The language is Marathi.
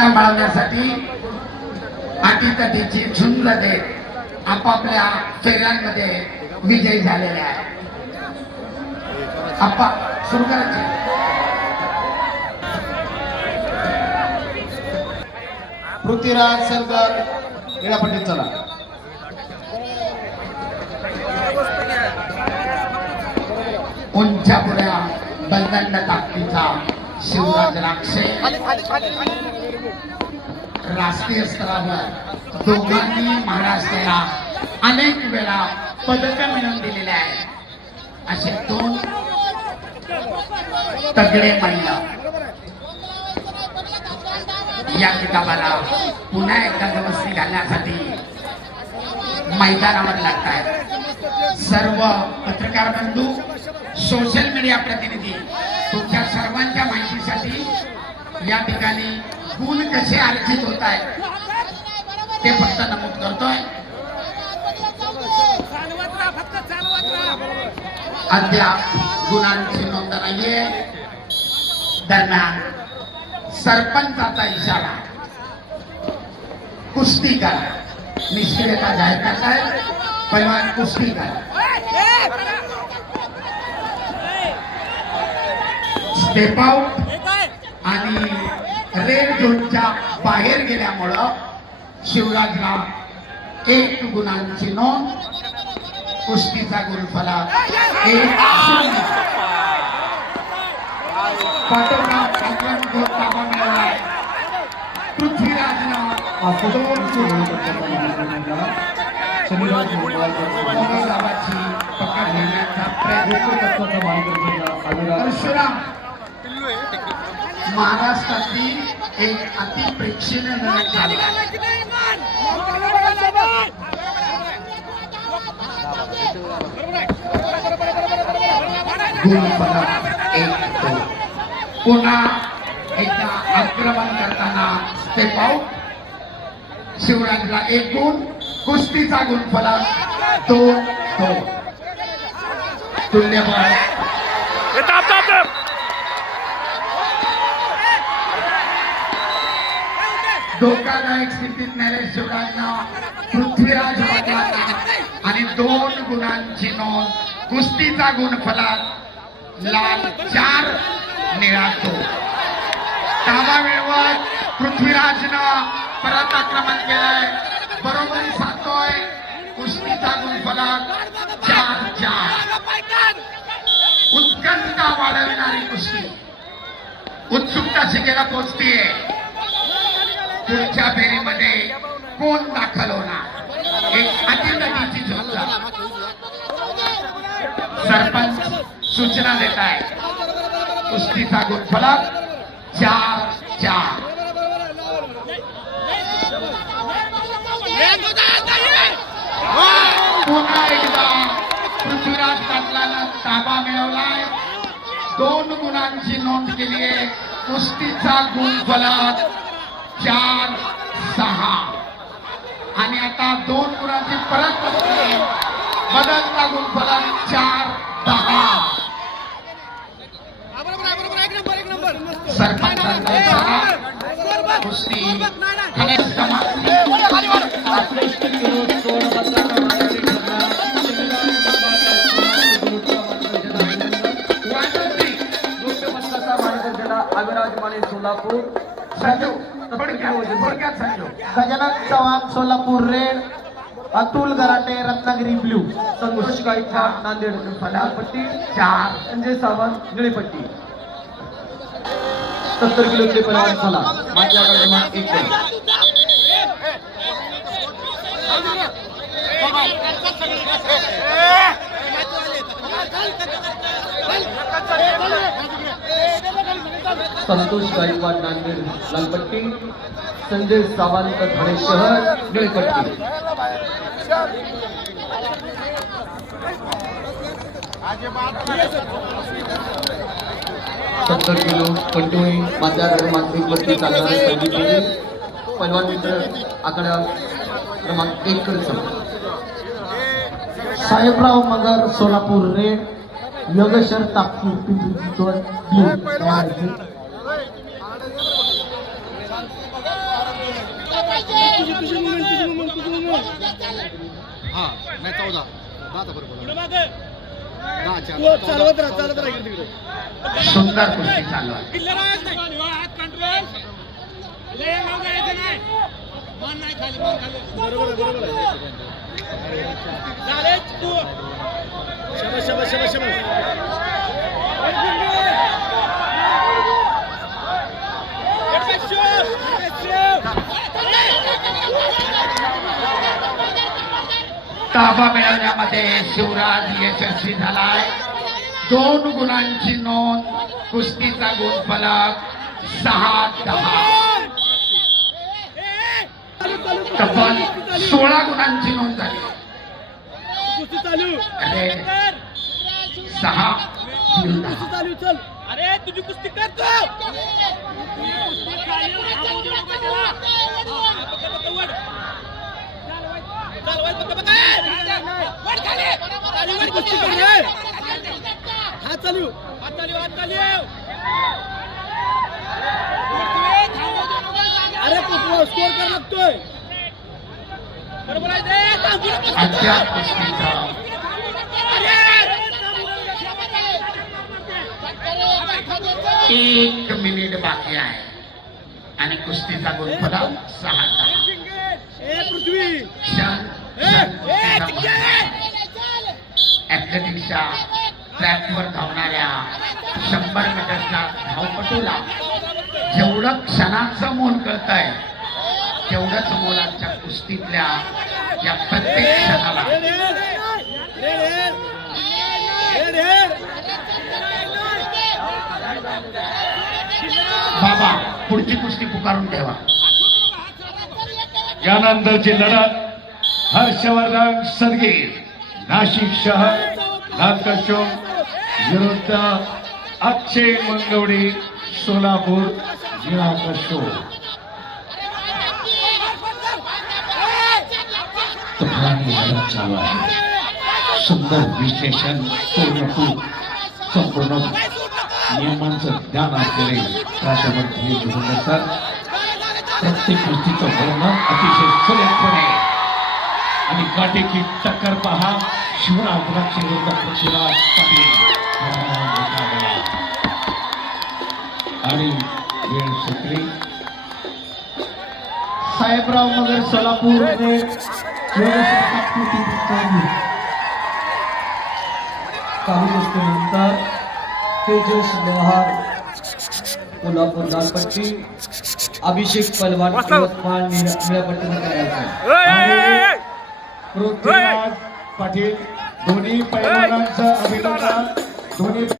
सत्ता मिळवण्यासाठी अटीतटीची झुंज देत आपापल्या फेऱ्यांमध्ये विजयी झालेले आहे. आप्पा सुरू करायचे. पृथ्वीराज सरदार निळापट्टीत चला. उंचापुऱ्या बलदंड ताकदीचा शिवराज राक्षे राष्ट्रीय स्तरावर दोघांनी महाराष्ट्राला अनेक वेळा पदक मिळवून दिलेले आहे. असे दोन तगडे मल्ल या किताबाला पुन्हा एकदा व्यवस्थित घालण्यासाठी मैदानावर लागत आहेत. सर्व पत्रकार बंधू, सोशल मीडिया प्रतिनिधी, तुमच्या सर्वांच्या माहितीसाठी या ठिकाणी गुण कसे अर्जित होत आहेत ते फक्त नमूद करतोय. अद्याप गुणांची नोंद नाहीये. दरम्यान सरपंचाचा इशारा, कुस्ती करा. निष्क्रियता जाहीर करताय. पैलवान कुस्ती करा. स्टेप आउट आणि रेड झोनच्या बाहेर गेल्यामुळं शिवराजला 1 गुणांची नोंद. कुस्तीचा गुणफलक 1-0. पाठोपाठ ताबा मिळवलाय. पृथ्वीराजनं 2 गावाची पकड घेण्याचा प्रयत्न. परशुराम महाराष्ट्रातील एक अतिप्रेक्षणीय लढत झाली. गुणफलक 1-2. पुन्हा एकदा आक्रमण करताना स्टेप आउट. शिवराजला 1 गुण. कुस्तीचा गुणफलक 2-2. तुल्यबळ. धोकादायक स्थितीत नेले शिवराजनं पृथ्वीराज वाटला आणि 2 गुणांची नोंद. कुस्तीचा गुणफलक लाल 4, निळा 2. ताबा मिळवत पृथ्वीराजनं परत आक्रमण केलंय. बरोबरी साधतोय. कुस्तीचा गुणफलक 4-4. उत्कंठा वाढविणारी कुस्ती उत्सुकता शिकेला पोहोचतीये. पुढच्या फेरीमध्ये कोण दाखल होणार? एक अतितटीची झुंज. सरपंच सूचना देत आहे. कुस्तीचा गुणफलक 4-4. पुन्हा एकदा पृथ्वीराज पाटलानं ताबा मिळवलाय. 2 गुणांची नोंद केली आहे. कुस्तीचा गुणफलक 4-6. आणि आता 2 गुणांची परत बदलता गुणफलक 4-10. सरपंचांचा इशारा. कुस्ती अविराज माने सोलापूर. संजू थोडक्यात संजू. गजानन चव्हाण सोलापूर रेड. अतुल गराटे रत्नागिरी ब्ल्यू. संतोष गायकवाड नांदेड लालपट्टी. 4. संजय सावंत निळीपट्टी. 70 किलोचे पैलवान चला. माझ्या क्रमांक 1. संतोष गायकवाड नांदेड लालपट्टी. संजय सावंत ठाणे शहर निळीपट्टी. 70 किलो कंटोळी माझ्या क्रमांक 1 वरती चालणारे पहिली फेरी पैलवान मित्र आकडा क्रमांक 1 कडे चला. साहेबराव मगर सोलापूर रेड. योगेश्वर तापकीर पिंपरी चिंचवड ब्ल्यू. हा नाही 14 10 बरोबर चालवत राहा इकडे तिकडे. सुंदर कुस्ती चालू आहे. बरोबर शाबास. ताबा मिळवण्यामध्ये शिवराज यशस्वी झालाय. 2 गुणांची नोंद. कुस्तीचा गुणफलक 6-10. तब्बल 16 गुणांची नोंद झाली. अरे 6-10. अरे तुझी कुस्ती करतो. अरे स्कोर कर लागतोय. बरोबर आहे. अद्याप कुस्तीचा 1 मिनिट बाकी आहे आणि कुस्तीचा गुणफलक 6-10. पृथ्वी ऍथलेटिक्सच्या ट्रॅकवर धावणाऱ्या 100 मीटरच्या धावपटूला जेवढं क्षणाचं मोल कळतंय तेवढंच मोलाच्या कुस्तीतल्या या प्रत्येक क्षणाला. बाबा पुढची कुस्ती पुकारून ठेवा. यानंतरची लढत हर्षवर्धन सदगीर नाशिक शहर लालकशो विरुद्ध अक्षय मंगवडी सोलापूर जिल्हा कशो. तुफानी लढत चालू आहे. सुंदर विश्लेषण पूर्णतः संपूर्ण नियमांचं ज्ञान असलेले प्राध्यापक जुगुंदर सर प्रत्येक गोष्टीचं वर्णन अतिशय सुरेखपणे आणि काटेकी टक्कर पहा. शिवराज द्राक्ष विरुद्ध पृथ्वीराज पाटील आणि वेळ सुटली. साहेबराव मगर सोलापूर काही गोष्टीनंतर तेजस लोहार कोल्हापूर लालपट्टी, अभिषेक पलवान यवतमाळ निळपट्टीवर करायचा. पृथ्वीराज पाटील दोन्ही पैलवानांचं अभिनंदन. दोन्ही